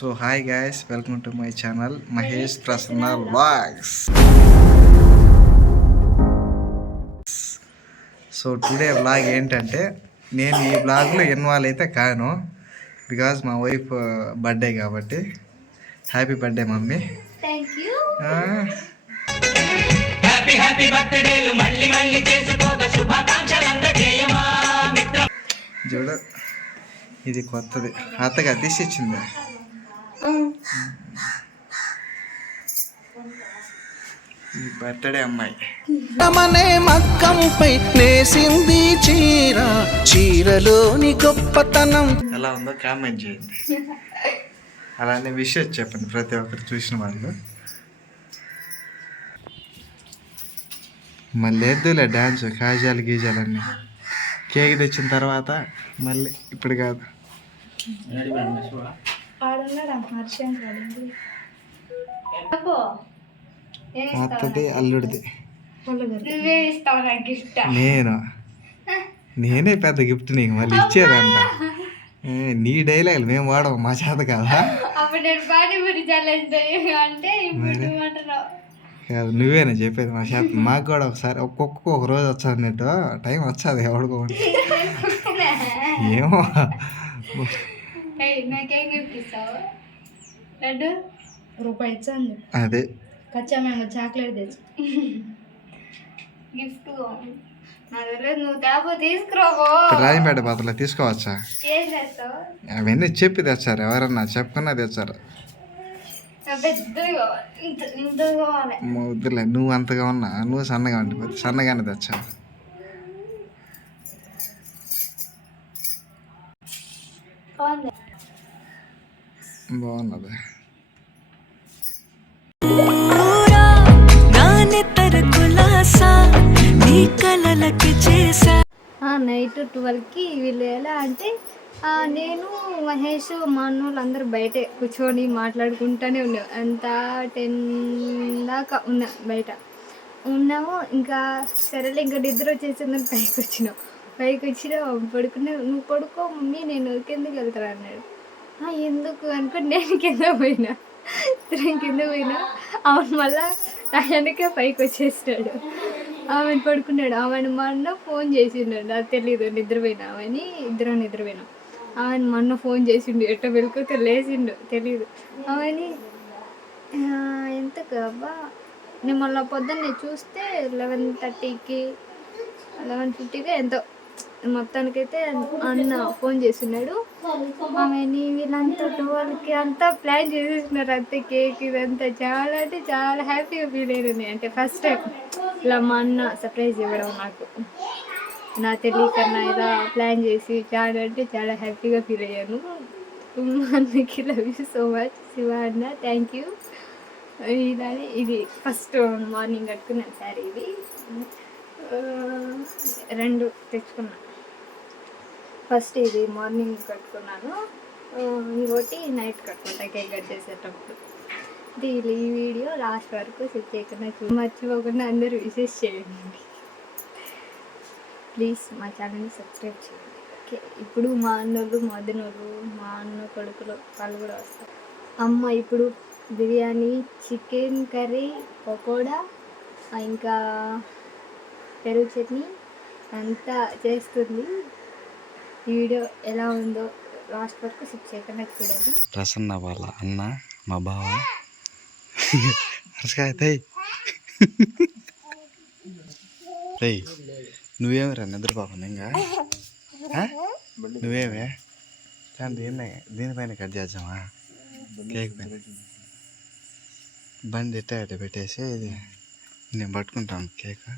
So hi guys welcome to my channel Mahesh Prasanna vlogs. So today vlog ఏంటంటే నేను ఈ వ్లాగ్లో involve అయితే కాను బికాజ్ మా వైఫ్ బర్త్డే కాబట్టి. Happy birthday mummy. చూడు ఇది కొత్తది. అత్తగా తీసి ఇచ్చింది బర్త్డే అమ్మాయి. రమనే మక్కంపై నేసింది చీర చీరలోని గొప్పతనం. ఎలా ఉందో కామెంట్ చేయండి. అలానే విషయం చెప్పండి ప్రతి ఒక్కరు చూసిన వాళ్ళు. మళ్ళీ ఎద్దులే డ్యాన్స్ కాజాలు గీజాలన్నీ. కేక్ తెచ్చిన తర్వాత మళ్ళీ ఇప్పుడు కాదు. అత్తది అల్లుడిది. నేను? నేనే పెద్ద గిఫ్ట్ నీకు మళ్ళీ ఇచ్చేదంట. ఏ, నీ డైలాగ్ మేము వాడము మా చేత కాదా? కాదు నువ్వేనా చెప్పేది మా చేత? మాకు కూడా ఒకసారి ఒక్కొక్క ఒక రోజు వచ్చాది అన్నట్టు టైం వచ్చాది ఎవడుకోండి ఏమో. నాకేం గిఫ్ట్ ఇస్తావు లడ్డు? రూపాయి ఇచ్చాను అదే. కచ్చా మేము చాక్లెట్ తెచ్చు. గిఫ్ట్ నువ్వు తేపో రాజంపేట పాత్రలో తీసుకోవచ్చా? ఏం చేస్తావు? అవన్నీ చెప్పి తెచ్చారు ఎవరన్నా చెప్పుకున్నా తెచ్చారు. వద్దులే నువ్వు అంతగా ఉన్నా నువ్వు సన్నగా ఉండిపోతే సన్నగానే తెచ్చావు బాగుంది. బాగున్నది. నైట్ ట్వెల్వ్కి వీళ్ళు ఎలా అంటే ఆ, నేను మహేష్ మా అన్నోళ్ళు అందరూ బయటే కూర్చొని మాట్లాడుకుంటూనే ఉన్నాం. అంత టెన్ దాకా ఉన్నా బయట. ఉన్నాము ఇంకా సరేలే ఇంకా నిద్ర వచ్చేసిందని పైకి వచ్చినాం పైకి వచ్చినా పడుకున్నా నువ్వు పడుకో మమ్మీ నేను కిందకి వెళ్తాను అన్నాడు. "ఆ, ఎందుకు అనుకుని నేను కింద పోయినా. నేను కింద పోయినా. అవును మళ్ళా నా వెనకే పైకి వచ్చేసినాడు. ఆమె పడుకున్నాడు. ఆమెను మొన్న ఫోన్ చేసిండు. నాకు తెలియదు నిద్రపోయినా ఆమెని ఇద్దరం నిద్రపోయినాం. ఆమెను మొన్న ఫోన్ చేసిండు. ఎట్ట వెలుకోతే లేచిండు. తెలియదు ఆమెని "ఆ, ఎంతకు అబ్బా? నేను మళ్ళీ పొద్దున్నే చూస్తే లెవెన్ థర్టీకి లెవెన్ ఫిఫ్టీకి ఎంతో మొత్తానికైతే అన్న ఫోన్ చేస్తున్నాడు. ఆమెని వీళ్ళంతా వాళ్ళకి అంతా ప్లాన్ చేసేసినారు అంతే కేక్ ఇదంతా. చాలా అంటే చాలా హ్యాపీగా ఫీల్ అయ్యింది అంటే ఫస్ట్ టైం ఇలా మా అన్న సర్ప్రైజ్ ఇవ్వడం నాకు. నా తెలియకన్నా ఇలా ప్లాన్ చేసి చాలా అంటే చాలా హ్యాపీగా ఫీల్ అయ్యాను. మా అన్నకి love you so much Shiva అన్న థ్యాంక్ యూ ఇదని ఇది ఫస్ట్ మార్నింగ్ కట్టుకున్నాను సార్ ఇది. రెండు తెచ్చుకున్నా. ఫస్ట్ ఇది మార్నింగ్ కట్టుకున్నాను. ఇంకోటి నైట్ కట్టుకుంటా కేక్ కట్ చేసేటప్పుడు. ఇది ఈ వీడియో లాస్ట్ వరకు సెట్ చేయకుండా చూ మర్చిపోకుండా అందరూ విషెస్ చేయండి. ప్లీజ్ మా ఛానల్ని సబ్స్క్రైబ్ చేయండి. ఓకే ఇప్పుడు మా అన్నోళ్ళు మా అదనోళ్ళు మా అన్న కొడుకులు వాళ్ళు కూడా వస్తారు. అమ్మ ఇప్పుడు బిర్యానీ చికెన్ కర్రీ పకోడా ఇంకా పెరుగు చట్నీ అంతా చేస్తుంది. ఈ వీడియో ఎలా ఉందో లాస్ట్ వరకు సిప్ చేయకుండా చూడండి. ప్రసన్న వాళ్ళ అన్న మా బావ. హర్షకాయ నువ్వేమి తెయ్. నువ్వేమిరా నిద్రపోకుండా ఇంకా? నువ్వేమే? కానీ దీన్ని దీనిపైన కట్ చేద్దామా? కేక్ పైన. బండి ఎట్ట పెట్టేసి ఇది నేను పట్టుకుంటాను కేక్.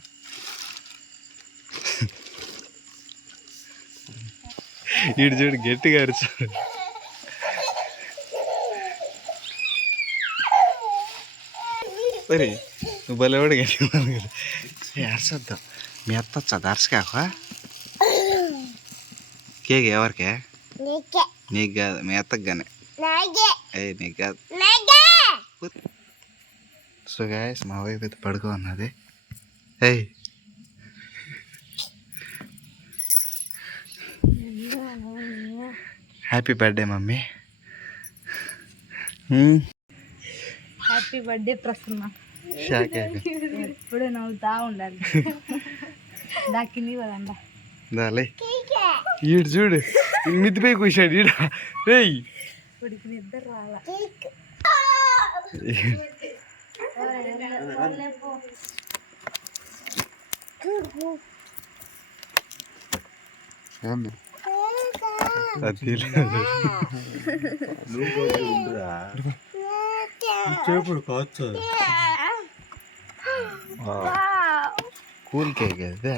ఇటు చూడు గట్టిగా అరిచాడు. సరే నువ్వు భలేవాడు గట్టిగా అరసొద్దాం మీ అత్త వచ్చా? అరసకాక కేక్ ఎవరికే? నీకు. కాదు మీ అత్తకు కానీ ఏ నీకు కాదు. సో గాయస్ మా వైపు అయితే పడుకో ఉన్నది ఏయ్ happy birthday mummy. Happy birthday Prasanna. Shock ఎప్పుడు నవ్వుతా ఉండాలి. దాకింది కదండా దాలే ఈడు చూడు మిద్దిపై కూర్చాడు ఈడ. రేయ్. ఇప్పటికి నిద్ర రాలా. అది కూల్ కేక్ అదే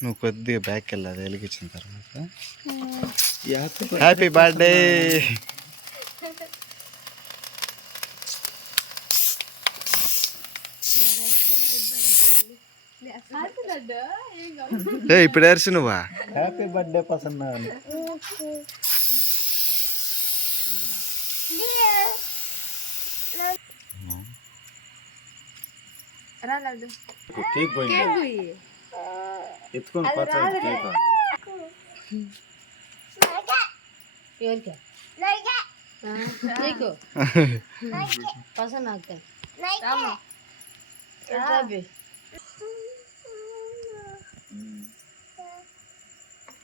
నువ్వు కొద్దిగా బ్యాక్ వెళ్ళాలి వెలిగించిన తర్వాత. హ్యాపీ బర్త్డే ఏ ఇప్పుడు ఏర్సు నువ్వా? హ్యాపీ బర్త్డే పసన్న కేక్ ఎత్తుకొని పచ్చడి కేక్ ఎవరికి? నీకు? పసంद నాకు.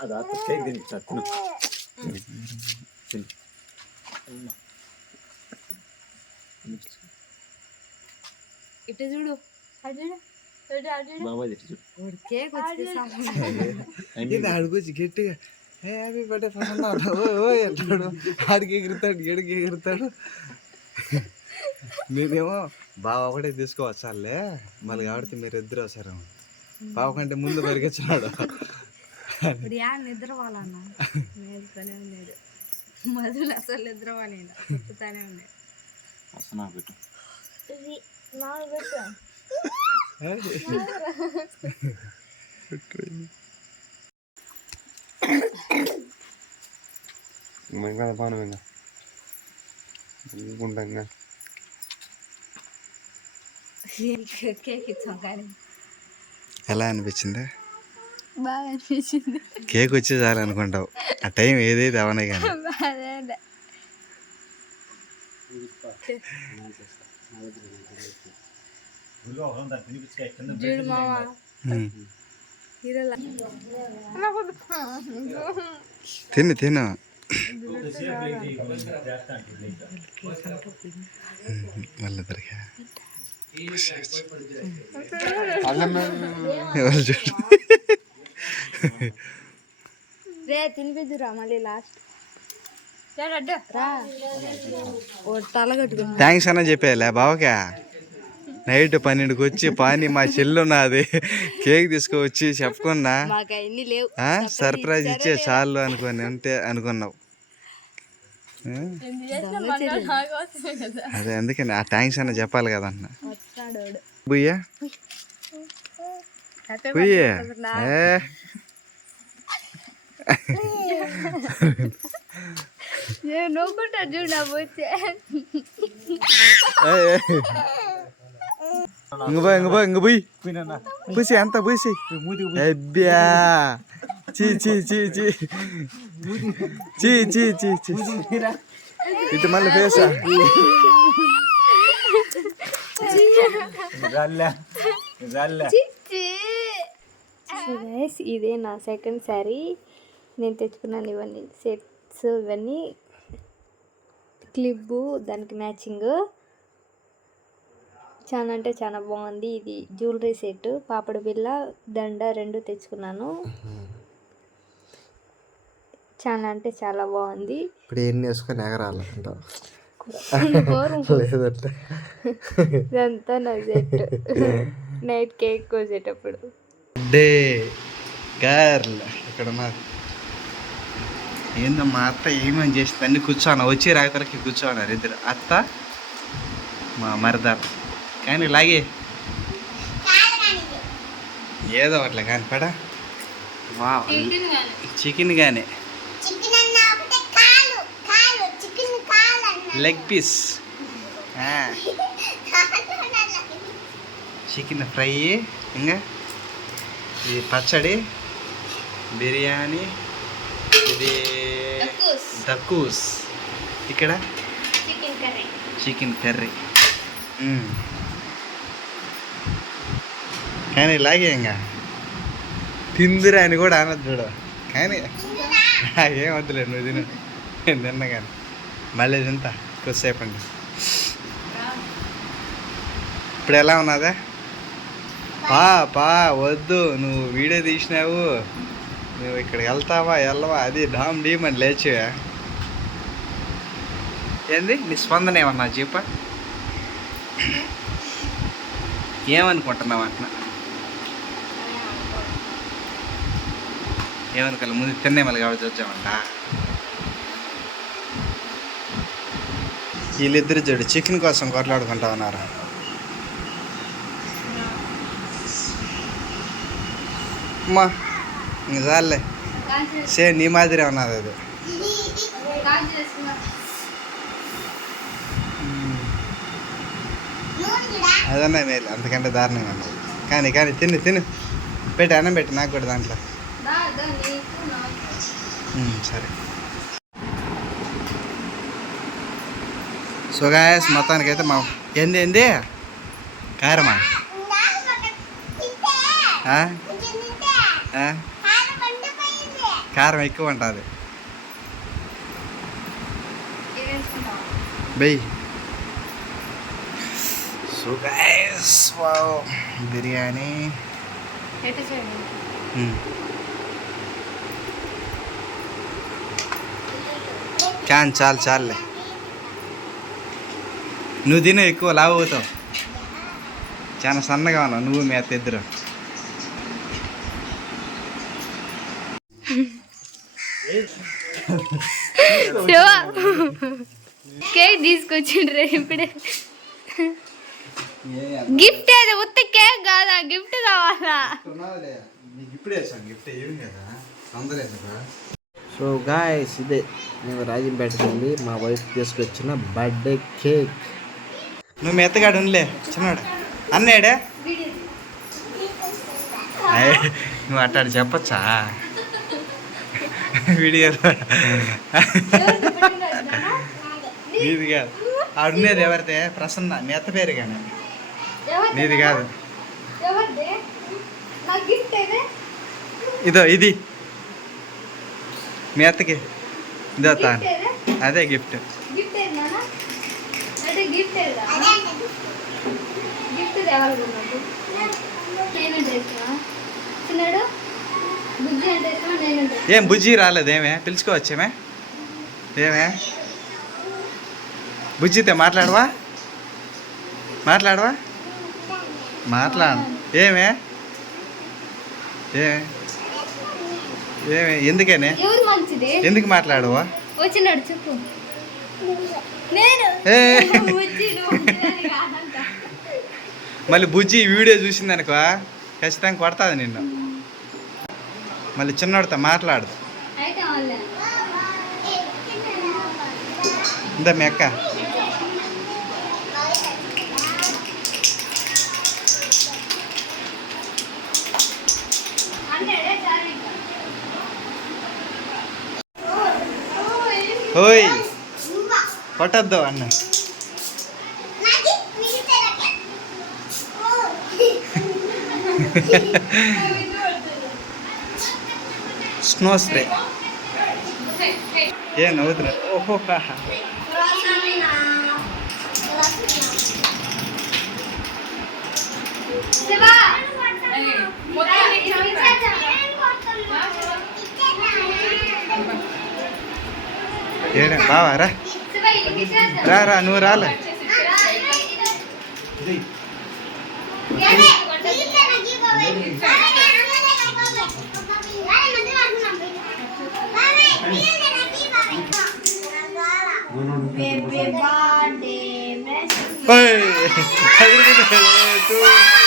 అది అత్త కేక్ తిను తిను ఇటు చూడు కేక్ అడుగుచ్చి గట్టిగా హ్యాపీ బర్త్డే అంటాడు ఆడికి ఎగురుతాడు ఎడికి ఎగురుతాడు నేనేమో బావ ఒకటే తీసుకోవచ్చాలే మళ్ళీ కాబట్టి మీరు ఇద్దరు వస్తారేమో బావ కంటే ముందు పరిగెచ్చినాడు ఇప్పుడు యా నిద్ర వాళ్ళన్న మేలుకొనే ఉన్నాడు. మొదలు అసలు నిద్ర వాళ్ళ చెప్తానే ఉన్నాడు పసన్న పెట్టు. ఇంకా పాను ఇంకా? ఉంటాం కేక్ ఇచ్చాం కానీ. ఎలా అనిపించింది? బాగా అనిపించింది. కేక్ వచ్చి చాలు అనుకుంటావు. ఆ టైం ఏదైతే అవనే కానీ. తిను తిను. మళ్ళీ దొరికా ఎవరు చూడు రే తినిపిద్దురా మళ్ళీ లాస్ట్ థ్యాంక్స్ అన్న చెప్పేలే బావకా? నైట్ పన్నెండుకి వచ్చి పాని మా చెల్లు ఉన్నది కేక్ తీసుకువచ్చి చెప్పుకున్నా. సర్ప్రైజ్ ఇచ్చే చాలు అనుకొని ఉంటే అనుకున్నావు? అదే అందుకని ఆ థ్యాంక్స్ అన్న చెప్పాలి కదా అన్న. బుయ్యా? బుయ్యే? ఏ? నేను నవ్వుకుంటా చూడు నా పోతే ఇంక పోయి ఇంక పోయి ఇంక పోయి. పూసి అంత పూసి? అబ్బా. చీ చీ చీ చీ. చీ చీ చీ చీ. ఇటు మళ్ళీ ఫేసా ఇదే నా సెకండ్ శారీ నేను తెచ్చుకున్నాను ఇవన్నీ. సెట్స్ ఇవన్నీ. క్లిబ్బు దానికి మ్యాచింగ్. చాలా అంటే చాలా బాగుంది. ఇది జ్యువెలరీ సెట్. పాపడ బిల్ల దండ రెండు తెచ్చుకున్నాను. చాలా అంటే చాలా బాగుంది. ఇప్పుడు ఎన్ని వేసుకొని ఎగరాలంట? లేదంటే? ఇదంతా నా set. Night cake కోసేటప్పుడు. Day girl. ఇక్కడ ఏందో మా అత్త ఏమని చేసింది? అన్ని కూర్చోను వచ్చి రాకలకి కూర్చోన్నారు ఇద్దరు అత్త? మా మరదార్ కానీ లాగే. ఏదో అట్లా కానీ పడా. వా చికెన్ కానీ లెగ్ పీస్ చికెన్ ఫ్రై ఇంకా? ఇది పచ్చడి బిర్యానీ ఇది దక్కూస్ ఇక్కడ? చికెన్ కర్రీ కర్రీ కానీ ఇలాగే ఇంకా. తిందిరా అని కూడా అనద్దు చూడు. కానీ ఏం వద్దులే నువ్వు తిను. నేను తిన్నా కానీ. మళ్ళీ తింటా. కొద్దిసేపు అండి ఇప్పుడు ఎలా ఉన్నదా పా పా వద్దు. నువ్వు వీడియో తీసినావు. నువ్వు ఇక్కడ వెళ్తావా వెళ్ళవా? అది డామ్ డీమ్ అని లేచివా. ఏంది? నీ స్పందన ఏమన్నా చెప్ప. ఏమనుకుంటున్నావు అంటున్నా ఏమనుకోవాలి? ముందు తిన్నే మళ్ళీ కాబట్టి వచ్చామంట వీళ్ళిద్దరు చూడు చికెన్ కోసం కొట్లాడుకుంటా ఉన్నారు. అమ్మా. చాలే సేమ్ నీ మాదిరే ఉన్నది అది. అదన్నా మేలు అంతకంటే దారుణంగా ఉన్నది. కానీ కానీ తిను తిను. పెట్టి అన్నం పెట్టి నాకు కూడా దాంట్లో. సరే. సో గాయస్ మొత్తానికి అయితే మా ఏంది ఏంది? కారమా? కారం ఎక్కువ ఉంటుంది బెయ్. So guys wow biryani. Can చాలు చాలులే. నువ్వు తిను ఎక్కువ లావు అవుతావు. చాలా సన్నగా ఉన్నావు నువ్వు మీ అత్త ఇద్దరు. శివ. కేక్ తీసుకొచ్చిండ్రే ఇప్పుడే. గిఫ్ట్ ఏదో? ఉత్త కేక్ కాదా? గిఫ్ట్ కావాలా? నీకు ఇప్పుడే వేసాను గిఫ్ట్ ఏం కదా? అందరూ సో గాయస్ ఇదే. మేము రాజంపేటకి వెళ్ళి మా వైఫ్ తీసుకొచ్చిన బర్త్డే కేక్ నువ్వు మెత్తగాడు ఉండలే. చిన్నాడు. అన్నాడే నువ్వు అట్టాడు చెప్పచ్చా? వీడియో. నీది కాదు. ఆడున్నది ఎవరితే ప్రసన్న మీ అత్త పేరు కానీ. నీది కాదు. ఇదో ఇది. మీ అత్తకి. ఇదో తా గిఫ్ట్ ఏదే? అదే గిఫ్ట్ గిఫ్ట్ ఏం బుజ్జి రాలేదేమే పిలుచుకోవచ్చేమే ఏమే? బుజ్జితే మాట్లాడవా? మాట్లాడవా? మాట్లాడు. ఏమే? ఏమే ఏమే? ఎందుకనే? ఎందుకు మాట్లాడవా? వచ్చినాడు చెప్పు. మళ్ళీ బుజ్జి వీడియో చూసిందనుకో ఖచ్చితంగా కొడతాది నిన్ను. మళ్ళీ చిన్నోడితో మాట్లాడు అయితే వాళ్ళే. ఇందా మీ అక్క. అన్నాడే చాలు ఓయ్ కొట్టద్దు అన్న. స్నో స్ప్రే ఏ నవ్వుతున్నా ఓహో హాహా. శివా ఏడా బావా రా శివ రా రా నువ్వు రాలే ఓయ్. చాలి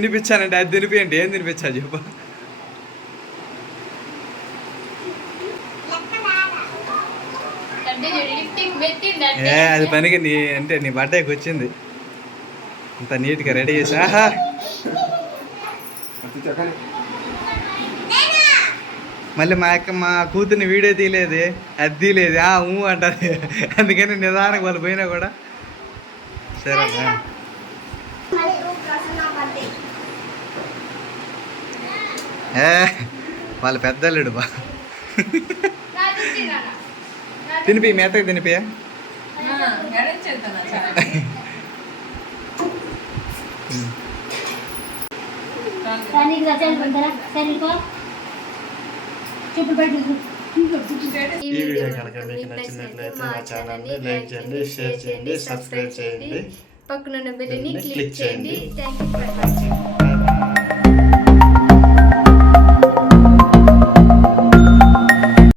తినిపించానండి అది తినిపియండి. ఏం తినిపించా చెప్పు. ఏ అది పనికి నీ అంటే నీ బర్త్డేకి వచ్చింది. అంత నీట్గా రెడీ చేసి మళ్ళీ మా అక్క మా కూతుర్ని వీడియో తీయలేదు అది తీయలేదు ఆ ఊ అంటారు అందుకని నిదానికి వాళ్ళు పోయినా కూడా. సరే ఆ. ఏ వాళ్ళ పెద్దల్లుడు బా. తినిపి మేతకి తినిపి. ఈ వీడియో కనుక మీకు నచ్చినట్లయితే మా ఛానల్ని లైక్ చేయండి షేర్ చేయండి సబ్స్క్రైబ్ చేయండి. పక్కనున్న బెల్ని క్లిక్ చేయండి. Thank you